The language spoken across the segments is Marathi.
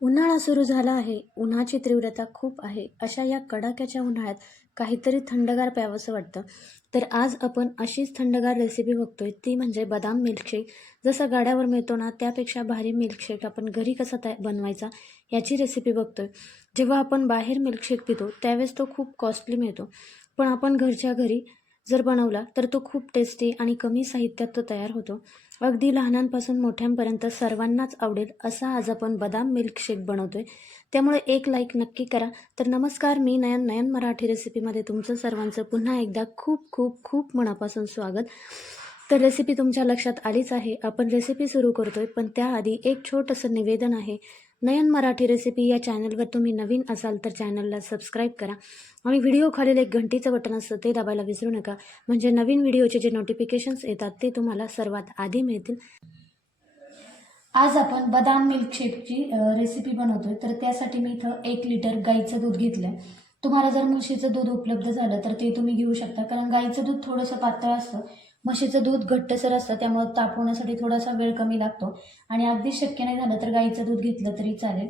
उन्हाळा सुरू झाला आहे. उन्हाची तीव्रता खूप आहे. अशा या कडाक्याच्या उन्हाळ्यात काहीतरी थंडगार प्यावंसं वाटतं. तर आज आपण अशीच थंडगार रेसिपी बघतोय, ती म्हणजे बदाम मिल्कशेक. जसं गाड्यावर मिळतो ना, त्यापेक्षा भारी मिल्कशेक आपण घरी कसा बनवायचा याची रेसिपी बघतोय. जेव्हा आपण बाहेर मिल्कशेक पितो त्यावेळेस तो खूप कॉस्टली मिळतो. पण आपण घरच्या घरी जर बनवला तर तो खूप टेस्टी आणि कमी साहित्यात तो तयार होतो. अगदी लहानांपासून मोठ्यांपर्यंत सर्वांनाच आवडेल असा आज आपण बदाम मिल्कशेक बनवतोय. त्यामुळे एक लाईक नक्की करा. तर नमस्कार, मी नयन मराठी रेसिपीमध्ये तुमचं सर्वांचं पुन्हा एकदा खूप खूप खूप मनापासून स्वागत. तर रेसिपी तुमच्या लक्षात आलीच आहे. आपण रेसिपी सुरू करतोय, पण त्याआधी एक छोटंसं निवेदन आहे. नयन मराठी रेसिपी या चॅनलवर तुम्ही नवीन असाल तर चॅनलला सबस्क्राईब करा आणि व्हिडिओ खालील एक घंटीचं बटन असतं ते दाबायला विसरू नका, म्हणजे नवीन व्हिडिओचे जे नोटिफिकेशन्स येतात ते तुम्हाला सर्वात आधी मिळतील. आज आपण बदाम मिल्कशेकची रेसिपी बनवतोय. तर त्यासाठी मी इथं 1 लिटर गाईचं दूध घेतलं. तुम्हाला जर म्हशीचं दूध उपलब्ध झालं तर ते तुम्ही घेऊ शकता, कारण गाईचं दूध थोडंसं पातळ असतं, म्हशीचं दूध घट्टसर असतं, त्यामुळं तापवण्यासाठी थोडासा वेळ कमी लागतो. आणि अगदी शक्य नाही झालं तर गाईचं दूध घेतलं तरी चालेल.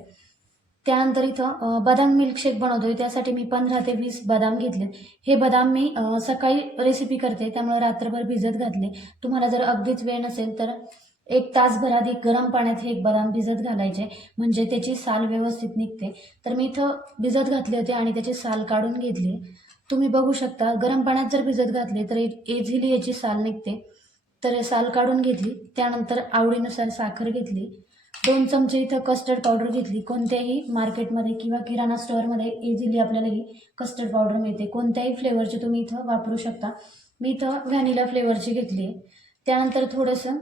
त्यानंतर इथं बदाम मिल्कशेक बनवतोय, त्यासाठी मी 15 ते 20 बदाम घेतलेत. हे बदाम मी सकाळी रेसिपी करते त्यामुळे रात्रभर भिजत घातले. तुम्हाला जर अगदीच वेळ नसेल तर 1 तासभर आधी गरम पाण्यात हे बदाम भिजत घालायचे, म्हणजे त्याची साल व्यवस्थित निघते. तर मी इथं भिजत घातले होते आणि त्याची साल काढून घेतली. तुम्ही बघू शकता, गरम पाण्यात जर भिजत घातले तर इझिली याची साल निघते. तर साल काढून घेतली. त्यानंतर आवडीनुसार साखर घेतली. 2 चमचे इथं कस्टर्ड पावडर घेतली. कोणत्याही मार्केटमध्ये किंवा किराणा स्टोअरमध्ये इझिली आपल्याला ही कस्टर्ड पावडर मिळते. कोणत्याही फ्लेवरची तुम्ही इथं वापरू शकता. मी इथं व्हॅनिला फ्लेवरची घेतली आहे. त्यानंतर थोडंसं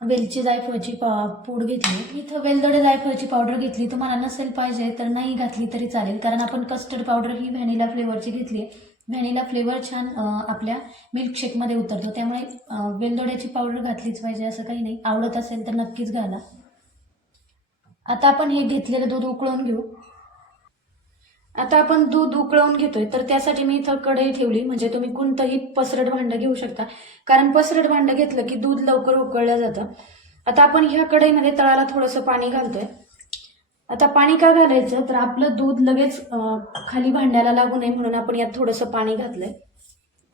वेलची जायफळची पूड घेतली. इथं वेलदोडे जायफळची पावडर घेतली. तुम्हाला नसेल पाहिजे तर नाही घातली तरी चालेल, कारण आपण कस्टर्ड पावडर ही व्हॅनिला फ्लेवरची घेतली आहे. व्हॅनिला फ्लेवर छान आपल्या मिल्कशेकमध्ये उतरतो, त्यामुळे वेलदोड्याची पावडर घातलीच पाहिजे असं काही नाही. आवडत असेल तर नक्कीच घाला. आता आपण हे घेतलेलं दूध उकळून घेऊ. आता आपण दूध उकळवून घेतोय, तर त्यासाठी मी इथं कढई ठेवली. म्हणजे तुम्ही कोणतंही पसरट भांडं घेऊ शकता, कारण पसरट भांडं घेतलं की दूध लवकर उकळलं जातं. आता आपण ह्या कढईमध्ये तळाला थोडंसं पाणी घालतोय. आता पाणी का घालायचं, तर आपलं दूध लगेच खाली भांड्याला लागू नये म्हणून आपण यात थोडंसं पाणी घातलंय.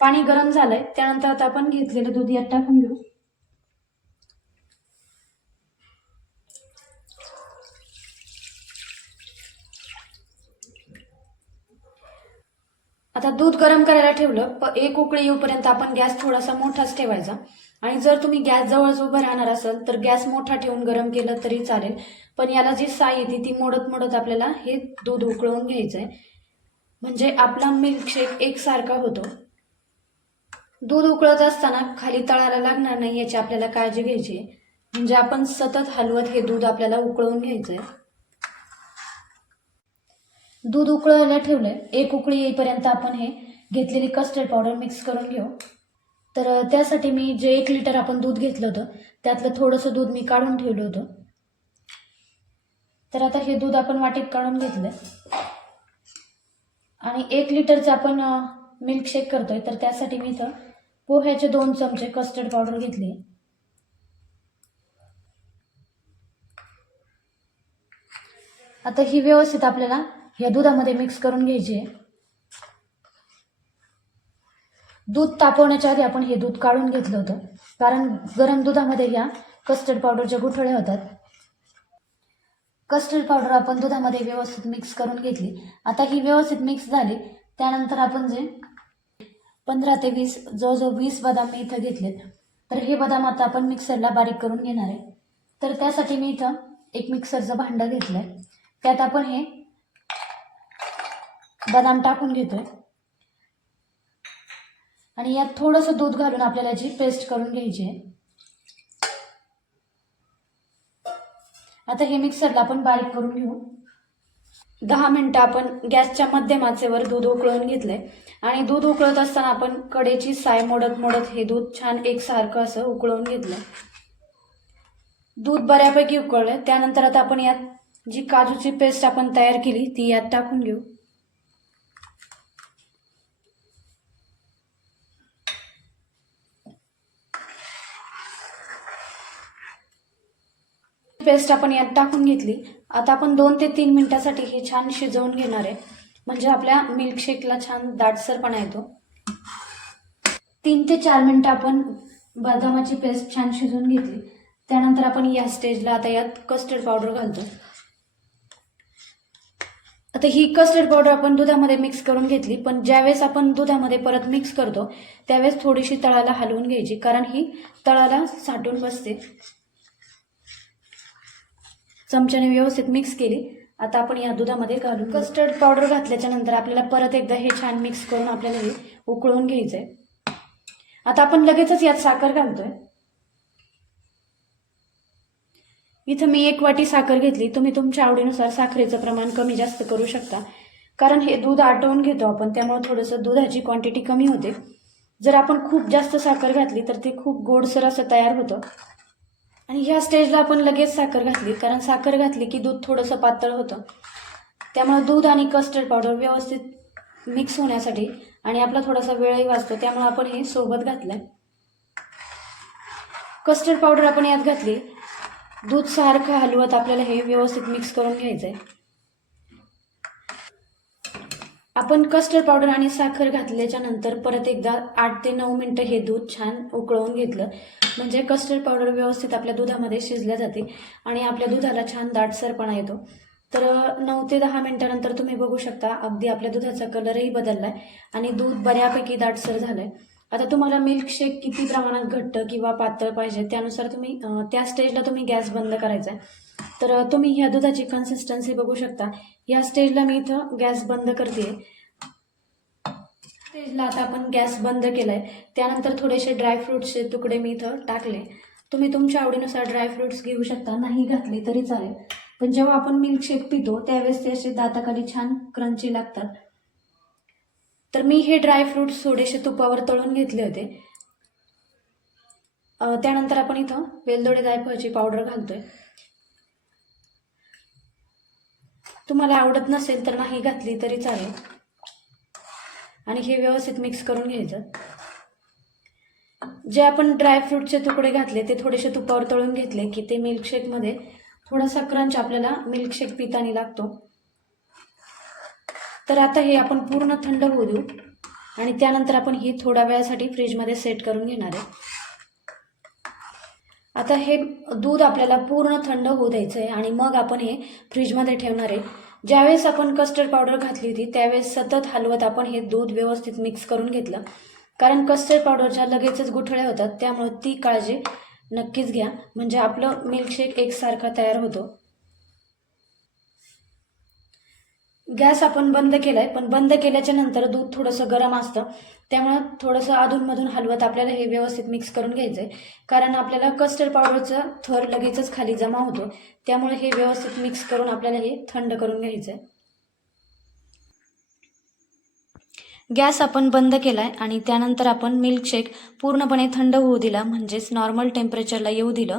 पाणी गरम झालंय, त्यानंतर आता आपण घेतलेलं दूध यात टाकून घेऊ. आता दूध गरम करायला ठेवलं. एक उकळी येऊपर्यंत आपण गॅस थोडासा मोठाच ठेवायचा. आणि जर तुम्ही गॅस जवळच उभं राहणार असाल तर गॅस मोठा ठेवून गरम केलं तरी चालेल. पण याला जी साय येते ती मोडत मोडत आपल्याला हे दूध उकळवून घ्यायचंय, म्हणजे आपला मिल्कशेक एकसारखा होतो. दूध उकळत असताना खाली तळाला लागणार नाही याची आपल्याला काळजी घ्यायची आहे. म्हणजे आपण सतत हलवत हे दूध आपल्याला उकळवून घ्यायचंय. दूध उकळायला ठेवलंय. एक उकळी येईपर्यंत आपण हे घेतलेली कस्टर्ड पावडर मिक्स करून घेऊ. तर त्यासाठी मी जे 1 लिटर आपण दूध घेतलं होतं त्यातलं थोडंसं दूध मी काढून ठेवलं होतं. तर आता हे दूध आपण वाटीत काढून घेतलंय आणि 1 लिटरचं आपण मिल्कशेक करतोय. तर त्यासाठी मी इथं पोह्याचे 2 चमचे कस्टर्ड पावडर घेतली. आता ही व्यवस्थित आपल्याला या दुधामध्ये मिक्स करून घ्यायची आहे. दूध तापवण्याच्या आधी आपण हे दूध काढून घेतलं होतं, कारण गरम दुधामध्ये या कस्टर्ड पावडरच्या गुठळ्या होतात. कस्टर्ड पावडर आपण दुधामध्ये व्यवस्थित मिक्स करून घेतली. आता ही व्यवस्थित मिक्स झाली. त्यानंतर आपण जे 15 ते 20 जवळजवळ 20 बदाम मी इथं घेतलेत. तर हे बदाम आता आपण मिक्सरला बारीक करून घेणार आहे. तर त्यासाठी मी इथं एक मिक्सरचं भांडं घेतलंय. त्यात आपण हे बदाम टाकून घेतोय आणि यात थोडंसं दूध घालून आपल्याला याची पेस्ट करून घ्यायची आहे. आता हे मिक्सरला आपण बारीक करून घेऊ. 10 मिनिटं आपण गॅसच्या मध्यम आचेवर दूध उकळून घेतलंय आणि दूध उकळत असताना आपण कढईची साय मोडत मोडत हे दूध छान एकसारखं असं उकळून घेतलंय. दूध बऱ्यापैकी उकळलंय. त्यानंतर आता आपण यात जी काजूची पेस्ट आपण तयार केली ती यात टाकून घेऊ. पेस्ट आपण यात टाकून घेतली. आता आपण 2 ते 3 मिनिटासाठी हे छान शिजवून घेणार आहे, म्हणजे आपल्या मिल्कशेकला छान दाटसरपणा येतो. 3 ते 4 मिनिटं आपण बदामाची पेस्ट छान शिजवून घेतली. त्यानंतर आपण या स्टेजला आता यात कस्टर्ड पावडर घालतो. आता ही कस्टर्ड पावडर आपण दुधामध्ये मिक्स करून घेतली, पण ज्यावेळेस आपण दुधामध्ये परत मिक्स करतो त्यावेळेस थोडीशी तळाला हलवून घ्यायची, कारण ही तळाला साठून बसते. चमच्याने व्यवस्थित मिक्स केली. आता आपण या दुधामध्ये घालून कस्टर्ड पावडर घातल्याच्या नंतर आपल्याला परत एकदा हे छान मिक्स करून आपल्याला हे उकळून घ्यायचंय. आता आपण लगेचच यात साखर घालतोय. इथं मी 1 वाटी साखर घेतली. तुम्ही तुमच्या आवडीनुसार साखरेचं प्रमाण कमी जास्त करू शकता, कारण हे दूध आटवून घेतो आपण, त्यामुळे थोडंसं दुधाची क्वांटिटी कमी होते. जर आपण खूप जास्त साखर घातली तर ते खूप गोडसर असं तयार होतं. आणि ह्या स्टेजला आपण लगेच साखर घातली, कारण साखर घातली की दूध थोडंसं पातळ होतं. त्यामुळे दूध आणि कस्टर्ड पावडर व्यवस्थित मिक्स होण्यासाठी आणि आपला थोडासा वेळही वाचतो, त्यामुळे आपण हे सोबत घातलंय. कस्टर्ड पावडर आपण यात घातली. दूध सारखं हलवत आपल्याला हे व्यवस्थित मिक्स करून घ्यायचंय. आपण कस्टर्ड पावडर आणि साखर घातल्याच्या नंतर परत एकदा 8 ते 9 मिनिटं हे दूध छान उकळवून घेतलं, म्हणजे कस्टर्ड पावडर व्यवस्थित आपल्या दुधामध्ये शिजल्या जाते आणि आपल्या दुधाला छान दाटसरपणा येतो. तर 9 ते 10 मिनिटानंतर तुम्ही बघू शकता अगदी आपल्या दुधाचा कलरही बदललाय आणि दूध बऱ्यापैकी दाटसर झालंय. आता तुम्हाला मिल्कशेक किती प्रमाणात घट्ट किंवा पातळ पाहिजे त्यानुसार तुम्ही त्या स्टेजला तुम्ही गॅस बंद करायचा आहे. तर तुम्ही ह्या दुधाची कन्सिस्टन्सी बघू शकता. या स्टेजला मी इथं गॅस बंद करते. स्टेजला आता आपण गॅस बंद केलाय. त्यानंतर थोडेसे ड्रायफ्रुट्सचे तुकडे मी इथं टाकले. तुम्ही तुमच्या आवडीनुसार ड्रायफ्रुट्स घेऊ शकता, नाही घातले तरी चालेल. पण जेव्हा आपण मिल्कशेक पितो त्यावेळेस ते असे दाताखाली छान क्रंची लागतात. तर मी हे ड्रायफ्रुट्स थोडेसे तुपावर तळून घेतले होते. त्यानंतर आपण इथं वेलदोडे जायफळची पावडर घालतोय. तुम्हाला आवडत नसेल तर नाही घातली तरी चालेल. आणि हे व्यवस्थित मिक्स करून घ्यायचं. जे आपण ड्रायफ्रूटचे तुकडे घातले ते थोडेसे तुपावर तळून घेतले की ते मिल्कशेकमध्ये थोडासा क्रंच आपल्याला मिल्कशेक पिताना लागतो. तर आता हे आपण पूर्ण थंड होऊ देऊ आणि त्यानंतर आपण ही थोड्या वेळासाठी फ्रीजमध्ये सेट करून घेणार आहे. आता हे दूध आपल्याला पूर्ण थंड होऊ द्यायचं आहे आणि मग आपण हे फ्रीजमध्ये ठेवणार आहे. ज्यावेळेस आपण कस्टर्ड पावडर घातली होती त्यावेळेस सतत हलवत आपण हे दूध व्यवस्थित मिक्स करून घेतलं, कारण कस्टर्ड पावडरच्या लगेचच गुठळ्या होतात, त्यामुळे ती काळजी नक्कीच घ्या, म्हणजे आपलं मिल्कशेक एकसारखा तयार होतो. गॅस आपण बंद केलाय, पण बंद केल्याच्या नंतर दूध थोडंसं गरम असतं, त्यामुळे थोडंसं अधूनमधून हलवत आपल्याला हे व्यवस्थित मिक्स करून घ्यायचंय, कारण आपल्याला कस्टर्ड पावडरचा थर लगेचच खाली जमा होतो, त्यामुळे हे व्यवस्थित मिक्स करून आपल्याला हे थंड करून घ्यायचंय. गॅस आपण बंद केलाय आणि त्यानंतर आपण मिल्कशेक पूर्णपणे थंड होऊ दिला, म्हणजेच नॉर्मल टेम्परेचरला येऊ दिलं.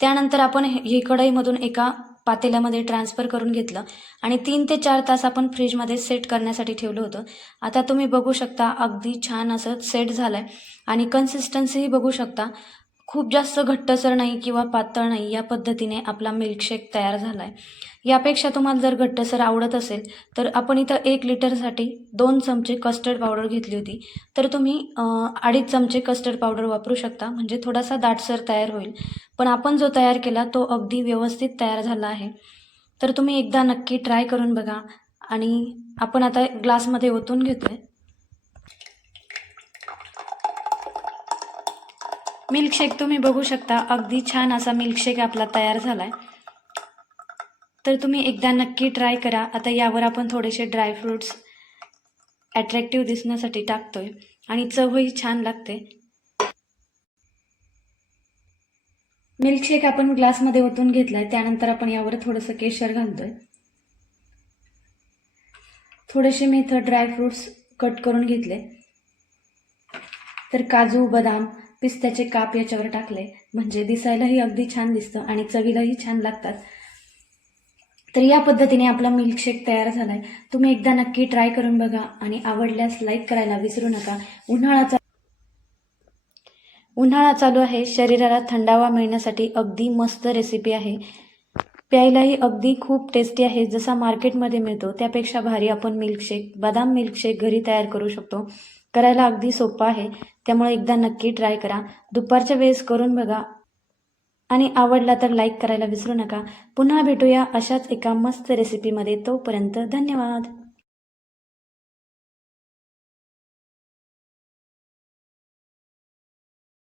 त्यानंतर आपण हे कढईमधून एका पातेल्यामध्ये ट्रान्सफर करून घेतलं आणि 3 ते 4 तास आपण फ्रीजमध्ये सेट करण्यासाठी ठेवलं होतं. आता तुम्ही बघू शकता अगदी छान असं सेट झालंय आणि कन्सिस्टन्सीही बघू शकता. खूप जास्त घट्टसर नाही किंवा पातळ नाही, या पद्धतीने आपला मिल्कशेक तयार झाला आहे. यापेक्षा तुम्हाला जर घट्टसर आवडत असेल तर आपण इथं 1 लिटरसाठी 2 चमचे कस्टर्ड पावडर घेतली होती, तर तुम्ही 2.5 चमचे कस्टर्ड पावडर वापरू शकता, म्हणजे थोडासा दाटसर तयार होईल. पण आपण जो तयार केला तो अगदी व्यवस्थित तयार झाला आहे. तर तुम्ही एकदा नक्की ट्राय करून बघा. आणि आपण आता ग्लासमध्ये ओतून घेतोय. मिल्कशेक तुम्ही बघू शकता अगदी छान असा मिल्कशेक आपला तयार झालाय. तर तुम्ही एकदा नक्की ट्राय करा. आता यावर आपण थोडेसे ड्रायफ्रुट्स अट्रॅक्टिव्ह दिसण्यासाठी टाकतोय आणि चवही छान लागते. मिल्कशेक आपण ग्लासमध्ये ओतून घेतलाय, त्यानंतर आपण यावर थोडंसं केशर घालतोय. थोडेसे मी इथं ड्रायफ्रुट्स कट करून घेतले, तर काजू, बदाम, पिस्त्याचे काप याच्यावर टाकले, म्हणजे दिसायलाही अगदी छान दिसतं आणि चवीलाही छान लागतात. तर या पद्धतीने आपला मिल्कशेक तयार झालाय. तुम्ही एकदा नक्की ट्राय करून बघा आणि आवडल्यास लाईक करायला विसरू नका. उन्हाळा चालू आहे, शरीराला थंडावा मिळण्यासाठी अगदी मस्त रेसिपी आहे. प्यायलाही अगदी खूप टेस्टी आहे. जसा मार्केटमध्ये मिळतो त्यापेक्षा भारी आपण मिल्कशेक, बदाम मिल्कशेक घरी तयार करू शकतो. करायला अगदी सोपं आहे. त्यामुळे एकदा नक्की ट्राय करा. दुपारच्या वेळेस करून बघा आणि आवडला तर लाईक करायला विसरू नका. पुन्हा भेटूया अशाच एका मस्त रेसिपीमध्ये. तोपर्यंत धन्यवाद.